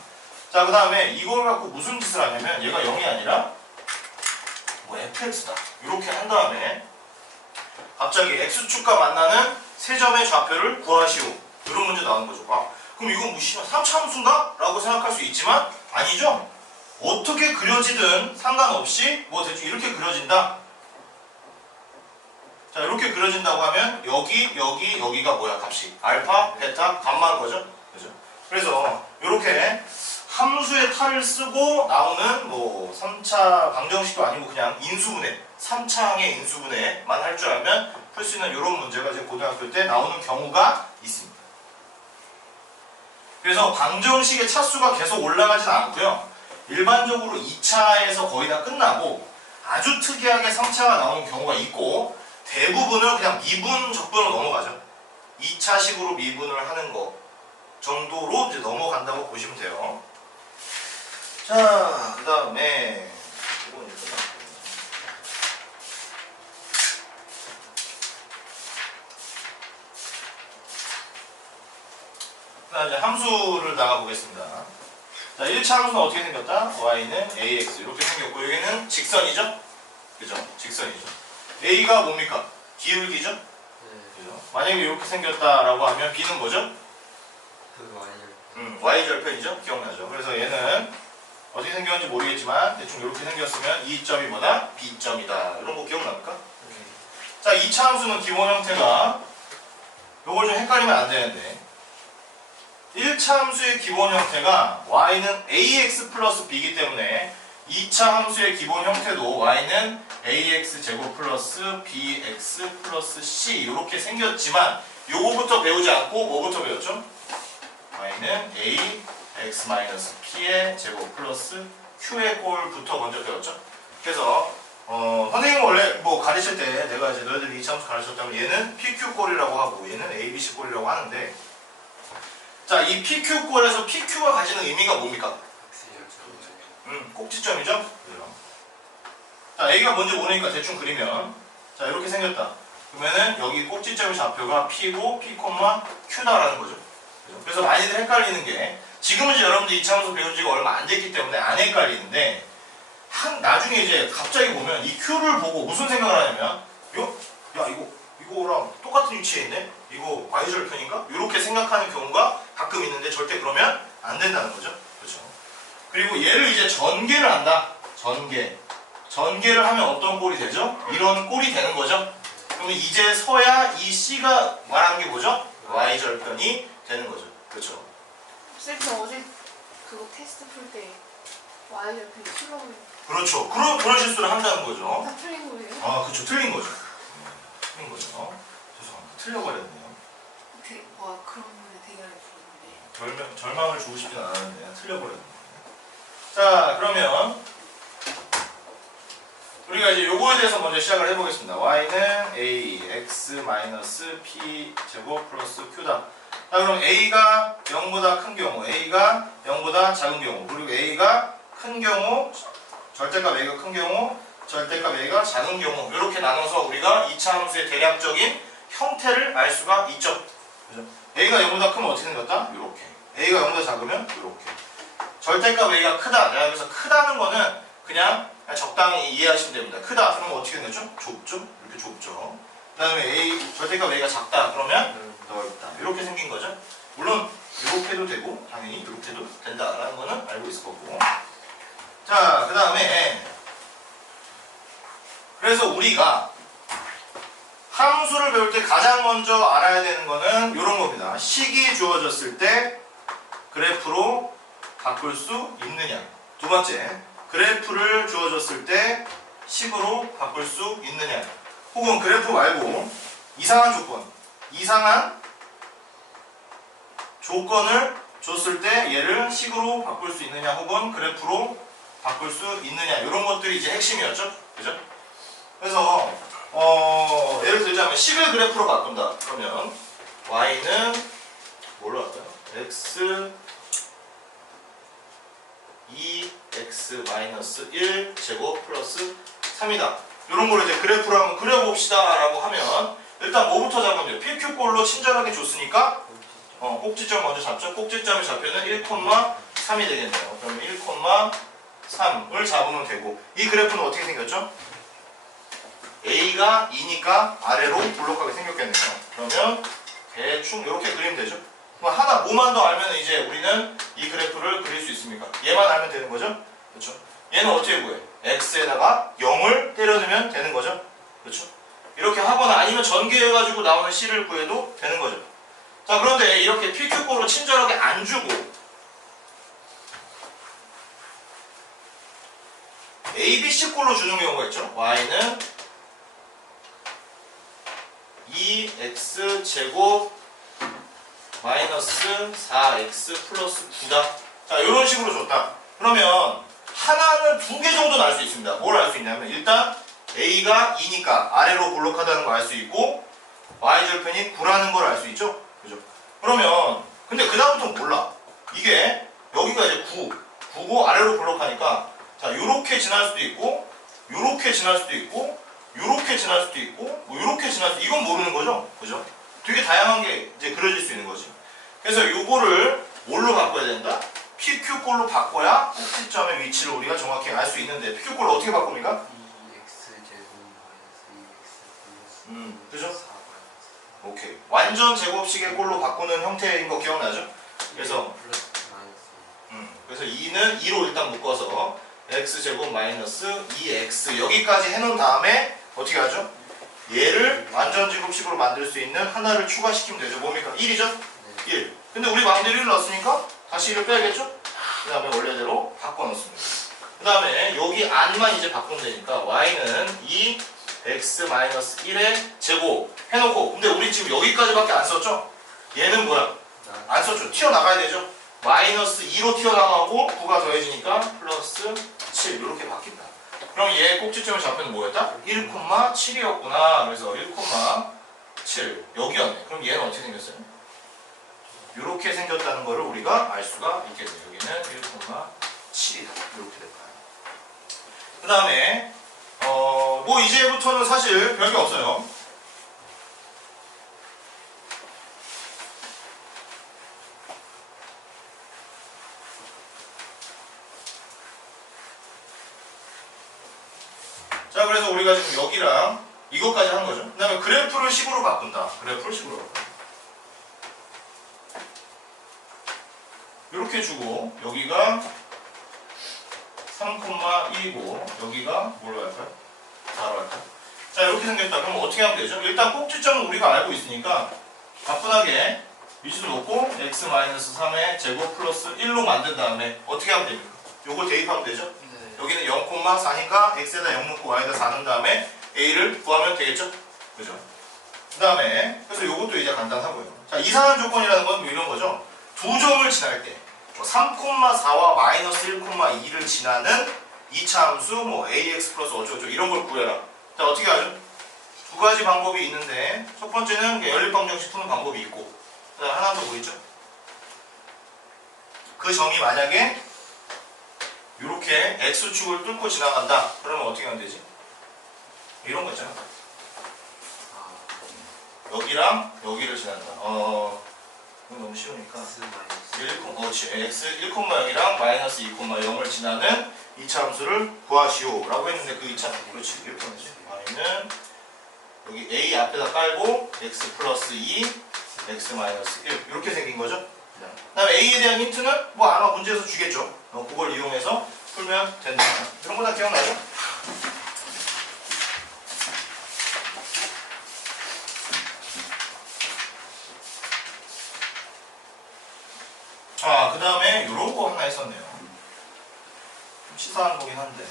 자, 그 다음에 이걸 갖고 무슨 짓을 하냐면 얘가 0이 아니라 뭐 fx다 이렇게 한 다음에 갑자기 x축과 만나는 세 점의 좌표를 구하시오. 이런 문제 나오는 거죠. 그럼 이건 뭐 3차 함수인가? 라고 생각할 수 있지만 아니죠. 어떻게 그려지든 상관없이 뭐 대충 이렇게 그려진다. 자, 이렇게 그려진다고 하면 여기가 뭐야? 값이 알파, 베타, 감마인 거죠. 그죠? 그래서 이렇게 함수의 탈을 쓰고 나오는 뭐 3차 방정식도 아니고 그냥 인수분해, 3차항의 인수분해만 할 줄 알면 풀 수 있는 이런 문제가 이제 고등학교 때 나오는 경우가 있습니다. 그래서 방정식의 차수가 계속 올라가진 않고요. 일반적으로 2차에서 거의 다 끝나고 아주 특이하게 3차가 나오는 경우가 있고 대부분은 그냥 미분, 적분으로 넘어가죠. 2차식으로 미분을 하는 거 정도로 이제 넘어간다고 보시면 돼요. 자, 그 다음에 이건 이제 끝났고. 그다음 이제 함수를 나가보겠습니다. 자, 1차 함수는 어떻게 생겼다? y는 ax 이렇게 생겼고 여기는 직선이죠? 그죠? 직선이죠. a가 뭡니까? 기울기죠? 네. 그죠? 만약에 이렇게 생겼다라고 하면 b는 뭐죠? 그거 아니에요. y절편이죠? 기억나죠? 그래서 얘는 어떻게 생겼는지 모르겠지만 대충 이렇게 생겼으면 이 점이 뭐다? b점이다. 이런 거 기억납니까? 네. 자, 2차 함수는 기본 형태가 요걸 좀 헷갈리면 안 되는데 1차 함수의 기본 형태가 y는 ax 플러스 b이기 때문에 2차 함수의 기본 형태도 y는 ax 제곱 플러스 bx 플러스 c 이렇게 생겼지만 요거부터 배우지 않고 뭐부터 배웠죠? y는 a x 마이너스 p의 제곱 플러스 q의 꼴부터 먼저 배웠죠? 그래서 선생님은 원래 뭐 가르칠 때 내가 이제 너희들이 2차 함수 가르쳤다면 얘는 pq 꼴이라고 하고 얘는 abc 꼴이라고 하는데 자, 이 PQ꼴에서 PQ가 가지는 의미가 뭡니까? 꼭지점이죠? 그죠? 자, A가 뭔지 모르니까 대충 그리면 자, 이렇게 생겼다. 그러면은 여기 꼭지점의 좌표가 P고 P, Q다라는 거죠. 그죠? 그래서 많이들 헷갈리는 게 지금은 이제 여러분들 2차 함수 배운 지가 얼마 안 됐기 때문에 안 헷갈리는데 나중에 이제 갑자기 보면 이 Q를 보고 무슨 생각을 하냐면 야, 이거랑 똑같은 위치에 있네? 이거 y절편인가? 이렇게 생각하는 경우가 가끔 있는데 절대 그러면 안 된다는 거죠. 그렇죠? 그리고 얘를 이제 전개를 한다. 전개를 하면 어떤 꼴이 되죠? 이런 꼴이 되는 거죠. 그러면 이제서야 이 C가 말하는 게 뭐죠? y절편이 되는 거죠. 그렇죠? 쌤저 어제 그거 테스트 풀 때 y절편이 틀려고 그렇죠. 그런 실수를 한다는 거죠. 다 틀린 거예요? 아, 그렇죠. 틀린 거죠. 틀린 거죠. 죄송합니다. 틀려버렸네요. 와 그런 노래 되게 많이 부르는데 절망을 주고 싶진 않았는데 틀려버렸네요. 자, 그러면 우리가 이제 요거에 대해서 먼저 시작을 해보겠습니다. y는 a x 마이너스 p 제곱 플러스 q다. 자, 그럼 a가 0보다 큰 경우, a가 0보다 작은 경우, 그리고 a가 큰 경우, 절대값 a가 큰 경우, 절대값 a가 작은 경우 이렇게 나눠서 우리가 2차 함수의 대략적인 형태를 알 수가 있죠. 그죠? a가 0보다 크면 어떻게 생겼다? 이렇게. a가 0보다 작으면 이렇게. 절대값 a가 크다. 내가 그래서 크다는 거는 그냥 적당히 이해하시면 됩니다. 크다. 그러면 어떻게 되죠? 좁죠? 이렇게 좁죠. 그 다음에 절대값 a가 작다. 그러면 넓다. 이렇게 생긴 거죠. 물론 이렇게 해도 되고 당연히 이렇게 해도 된다라는 거는 알고 있을 거고. 자, 그 다음에 그래서 우리가 함수를 배울 때 가장 먼저 알아야 되는 거는 이런 겁니다. 식이 주어졌을 때 그래프로 바꿀 수 있느냐. 두 번째, 그래프를 주어졌을 때 식으로 바꿀 수 있느냐. 혹은 그래프 말고 이상한 조건을 줬을 때 얘를 식으로 바꿀 수 있느냐 혹은 그래프로 바꿀 수 있느냐. 이런 것들이 이제 핵심이었죠. 그죠? 그래서 예를 들자면 식을 그래프로 바꾼다. 그러면 y는 뭘로 할까요? x 2x-1 제곱 플러스 3이다. 이런 걸 이제 그래프로 한번 그려봅시다 라고 하면 일단 뭐부터 잡으면 돼요? PQ꼴로 친절하게 줬으니까 꼭지점 먼저 잡죠. 꼭지점의 좌표는 1,3이 되겠네요. 그러면 1,3을 잡으면 되고 이 그래프는 어떻게 생겼죠? A가 2니까 아래로 볼록하게 생겼겠네요. 그러면 대충 이렇게 그리면 되죠. 그럼 하나 뭐만 더 알면 이제 우리는 이 그래프를 그릴 수 있습니까? 얘만 알면 되는 거죠? 그렇죠? 얘는 어떻게 구해? x에다가 0을 때려 넣으면 되는 거죠? 그렇죠? 이렇게 하거나 아니면 전개해가지고 나오는 c를 구해도 되는 거죠. 자, 그런데 이렇게 PQ꼴로 친절하게 안 주고 ABC꼴로 주는 경우가 있죠. y는 2x 마이너스 4x 플러스 9다. 자, 이런 식으로 줬다. 그러면 하나는 두 개 정도는 알 수 있습니다. 뭘 알 수 있냐면 일단 A가 2니까 아래로 볼록하다는 걸 알 수 있고 Y절편이 9라는 걸 알 수 있죠? 그죠? 그러면 근데 그 다음부터는 몰라. 이게 여기가 이제 9고 아래로 볼록하니까 자 요렇게 지날 수도 있고 요렇게 지날 수도 있고 요렇게 지날 수도 있고 뭐 요렇게 지날 수도 이건 모르는 거죠? 그죠? 되게 다양한 게 이제 그려질 수 있는 거지. 그래서 요거를 뭘로 바꿔야 된다? PQ꼴로 바꿔야 꼭지점의 위치를 우리가 정확히 알 수 있는데 PQ꼴로 어떻게 바꿉니까? 2x제곱 마이너스 2x 플러스 그죠? 4 오케이. 완전 제곱식의 꼴로 바꾸는 형태인 거 기억나죠? 그래서 플러스 마이너스 그래서 2는 2로 일단 묶어서 x제곱 마이너스 2x 여기까지 해놓은 다음에 어떻게 하죠? 얘를 완전 제곱식으로 만들 수 있는 하나를 추가시키면 되죠. 뭡니까? 1이죠? 1. 근데 우리 마음대로 1을 넣었으니까 다시 1을 빼야겠죠? 그 다음에 원래대로 바꿔놓습니다. 그 다음에 여기 안만 이제 바꾸면 되니까 y는 2x-1의 제곱 해놓고 근데 우리 지금 여기까지밖에 안 썼죠? 얘는 뭐야? 안 썼죠? 튀어나가야 되죠? 마이너스 2로 튀어나가고 9가 더해지니까 플러스 7 이렇게 바뀐다. 그럼 얘 꼭지점의 좌표는 뭐였다? 1,7이었구나. 그래서 1,7 여기였네. 그럼 얘는 어떻게 생겼어요? 이렇게 생겼다는 것을 우리가 알 수가 있게 돼요. 여기는 1,7이다. 이렇게 될까요? 그 다음에 뭐 이제부터는 사실 별게 없어요. 자, 그래서 우리가 지금 여기랑 이것까지 한 거죠. 그 다음에 그래프를 식으로 바꾼다. 그래프를 식으로 바꾼다. 이렇게 주고 여기가 3,2고 여기가 뭘로 할까요? 4로 할까요? 자, 이렇게 생겼다. 그럼 어떻게 하면 되죠? 일단 꼭지점은 우리가 알고 있으니까 가뿐하게 위치도 놓고 x-3의 제곱 플러스 1로 만든 다음에 어떻게 하면 됩니까? 요걸 대입하면 되죠? 여기는 0,4니까 x에다 0 넣고 y에다 4 넣은 다음에 a를 구하면 되겠죠? 그죠? 그 다음에 그래서 요것도 이제 간단하고요. 자, 이상한 조건이라는 건 뭐 이런 거죠? 두 점을 지날 때 3,4와 마이너스 1,2를 지나는 2차 함수 뭐 ax 플러스 어쩌고저쩌고 이런 걸 구해라. 자, 어떻게 하죠? 두 가지 방법이 있는데 첫 번째는 연립방정식 푸는 방법이 있고 그 다음 하나 더 뭐 있죠? 그 점이 만약에 이렇게 x축을 뚫고 지나간다. 그러면 어떻게 하면 되지? 이런 거 있잖아. 여기랑 여기를 지난다. 이거 너무 쉬우니까. x 마이너스 x 1,0이랑 마이너스 2,0을 지나는 2차 함수를 구하시오 라고 했는데 그 2차 그렇지 이렇게 하지. y는 여기 a 앞에다 깔고 x 플러스 2 x 마이너스 1 이렇게 생긴 거죠. 그 다음에 a에 대한 힌트는 뭐 아마 문제에서 주겠죠. 그걸 이용해서 풀면 된다. 이런 거 다 기억나죠? 아, 그 다음에 이런 거 하나 있었네요. 좀 치사한 거긴 한데.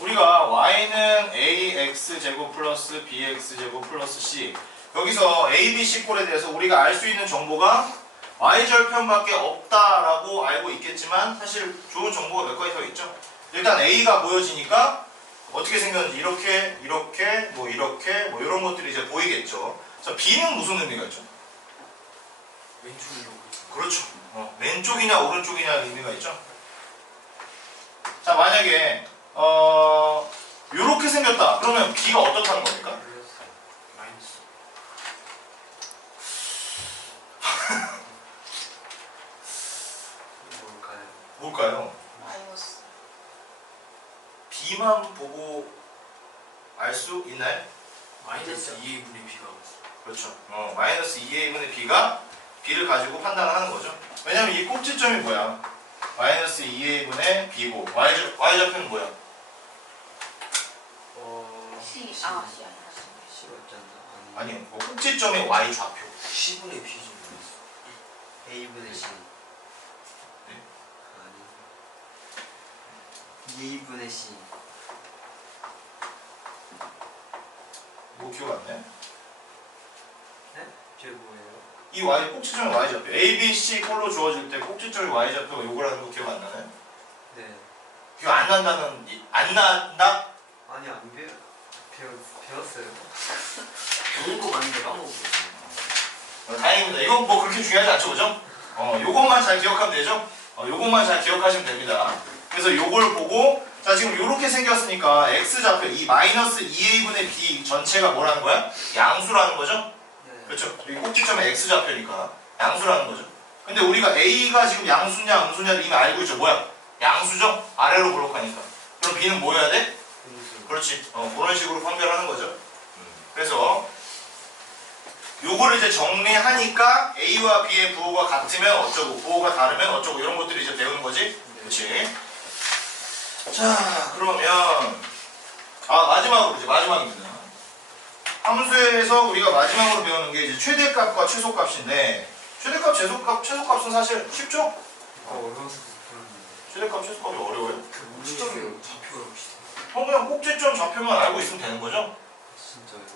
우리가 y는 ax제곱 플러스 bx제곱 플러스 c 여기서 a, b, c 꼴에 대해서 우리가 알 수 있는 정보가 y절편밖에 없다라고 알고 있겠지만 사실 좋은 정보가 몇 가지 더 있죠. 일단 a가 보여지니까 어떻게 생겼는지 이렇게 이렇게 뭐 이런 것들이 이제 보이겠죠. 자, b는 무슨 의미가 있죠? 왼쪽으로 그렇죠. 왼쪽이냐 오른쪽이냐 의미가 있죠. 자, 만약에 요렇게 생겼다. 그러면 b가 어떻다는 겁니까? 플러스 마이너스 뭘까요? 마이너스. b만 보고 알 수 있나요? 마이너스 2분의 b가 그렇죠. 마이너스 2의 1분의 b가 b를 가지고 판단하는 거죠. 왜냐면 이 꼭지점이 뭐야? 마이너스 2의 1분의 b고 y좌표는 뭐야? C. C 아, C 아니야. C 맞지 않나? 아니요. 꼭지점의 y좌표. 10분의 b 좀 a분의 c 네? 아니 2분의 c 뭐 기억 안 나요? 네? 제 뭐예요? 이 y 꼭지점의 y좌표 A, B, C 꼴로 주어질 때 꼭지점의 y좌표가 요거라는 거 기억 안 나나요? 네. 기억 안 난다는 안 난다? 아니 안 배웠어요. 배운 거 많은데 까먹고 있어요. 다행입니다. 이건 뭐 그렇게 중요하지 않죠, 그죠? 요것만 잘 기억하면 되죠? 요것만 잘 기억하시면 됩니다. 그래서 요걸 보고 자 지금 요렇게 생겼으니까 x좌표 이 마이너스 2a분의 b 전체가 뭐라는 거야? 양수라는 거죠? 네. 그렇죠? 여기 꼭지점의 x좌표니까 양수라는 거죠. 근데 우리가 a가 지금 양수냐 음수냐를 이미 알고 있죠. 뭐야? 양수죠? 아래로 볼록하니까. 그럼 b는 뭐 해야 돼? 음수. 그렇지. 그런 식으로 판별하는 거죠. 그래서 요거를 이제 정리하니까 a와 b의 부호가 같으면 어쩌고 부호가 다르면 어쩌고 이런 것들을 이제 배우는 거지. 그렇지. 자 그러면 마지막으로 이제 마지막입니다. 함수에서 우리가 마지막으로 배우는 게 이제 최대값과 최소값인데 최대값, 최소값은 사실 쉽죠? 어려워서 못 풀었는데. 최대값, 최소값이 어려워요? 그 모르겠어요. 좌표가 비슷해. 그냥 꼭지점 좌표만 알고 있으면 되는 거죠? 진짜요?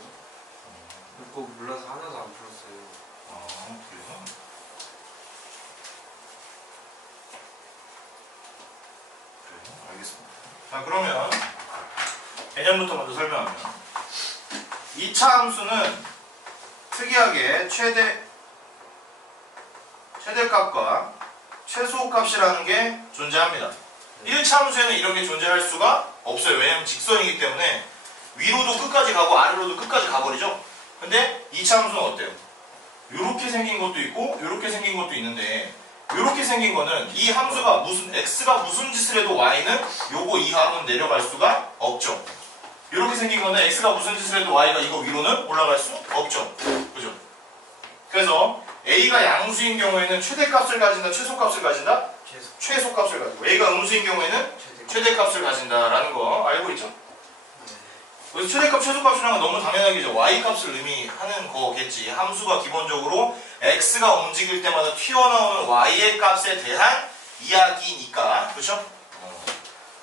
그거 몰라서 하나도 안 풀었어요. 그래서 그래요? 알겠습니다. 자 그러면 개념부터 먼저 설명하면 2차 함수는 특이하게 최대값과 최소값이라는 게 존재합니다. 1차 함수에는 이런 게 존재할 수가 없어요. 왜냐면 직선이기 때문에 위로도 끝까지 가고 아래로도 끝까지 가버리죠. 근데 2차 함수는 어때요? 이렇게 생긴 것도 있고 이렇게 생긴 것도 있는데 이렇게 생긴 거는 이 함수가 무슨 x가 무슨 짓을 해도 y는 요거 이하로는 내려갈 수가 없죠. 이렇게 생긴 거는 x가 무슨 짓을 해도 y가 이거 위로는 올라갈 수 없죠. 그죠? 그래서 a가 양수인 경우에는 최대값을 가진다, 최소값을 가진다? 최소값을 가지고 a가 음수인 경우에는 최대값을 가진다라는 거 알고 있죠? 그래서 최대값, 최소값이라는 건 너무 당연하게죠. y값을 의미하는 거겠지. 함수가 기본적으로 x가 움직일 때마다 튀어나오는 y의 값에 대한 이야기니까. 그렇죠?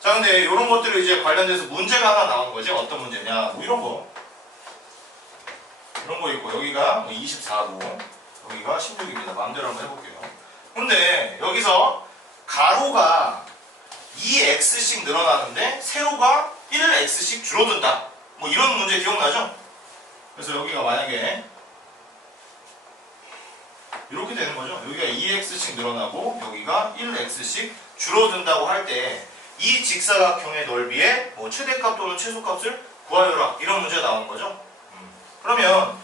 자, 근데 이런 것들을 이제 관련돼서 문제가 하나 나오는 거지. 어떤 문제냐? 뭐 이런 거. 이런 거 있고 여기가 24고 여기가 16입니다. 마음대로 한번 해볼게요. 근데 여기서 가로가 2x씩 늘어나는데 세로가 1x씩 줄어든다. 뭐 이런 문제 기억나죠? 그래서 여기가 만약에 이렇게 되는 거죠. 여기가 2x씩 늘어나고 여기가 1x씩 줄어든다고 할 때 이 직사각형의 넓이의 뭐 최대값 또는 최소값을 구하여라. 이런 문제가 나오는 거죠. 그러면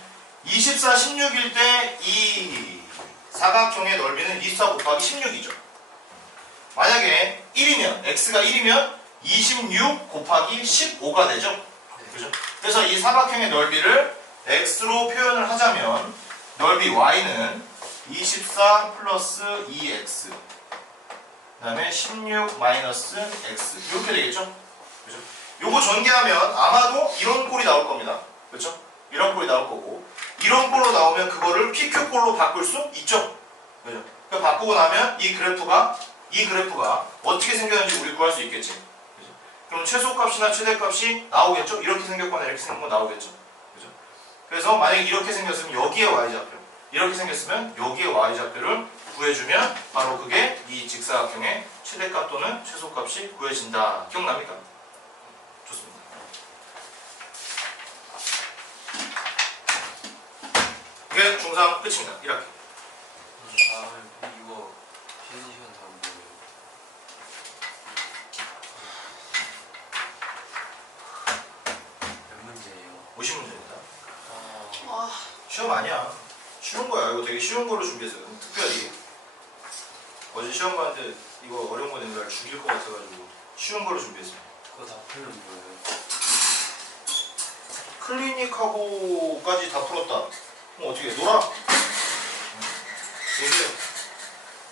24, 16일 때 이 사각형의 넓이는 24 곱하기 16이죠. 만약에 1이면 x가 1이면 26 곱하기 15가 되죠. 그죠? 그래서 이 사각형의 넓이를 x로 표현을 하자면 넓이 y는 24 플러스 2x 그 다음에 16 마이너스 x 이렇게 되겠죠? 그죠? 요거 전개하면 아마도 이런 꼴이 나올 겁니다. 그렇죠? 이런 꼴이 나올 거고 이런 꼴로 나오면 그거를 PQ꼴로 바꿀 수 있죠? 그죠? 그러니까 바꾸고 나면 이 그래프가 어떻게 생겼는지 우리 구할 수 있겠지. 그죠? 그럼 최소값이나 최대값이 나오겠죠? 이렇게 생겼거나 이렇게 생긴 거 나오겠죠? 그죠? 그래서 만약에 이렇게 생겼으면 여기에 y좌표, 이렇게 생겼으면 여기에 y좌표를 구해주면 바로 그게 이 직사각형의 최대값 또는 최소값이 구해진다. 기억납니까? 좋습니다. 이게 중3 끝입니다. 1학기. 이거 쉬는 시간 다음 뭐예요? 몇 문제예요? 50문제입니다. 와, 시험 아니야. 쉬운 거야. 이거 되게 쉬운 거로 준비했어요. 특별히. 어제 시험 봤는데 이거 어려운 거 내는 걸 죽일 것 같아가지고 쉬운 거로 준비했어요. 그거 다 풀면 뭐예요? 클리닉하고까지 다 풀었다. 그럼 어떻게 해? 놀아? 얘기해.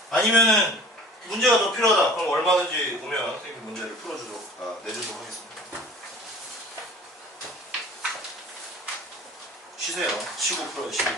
아니면은 문제가 더 필요하다. 그럼 얼마든지 오면 선생님이 문제를 풀어주도록 내주도록 하겠습니다. 쉬세요. 쉬고 풀어요. 쉬고.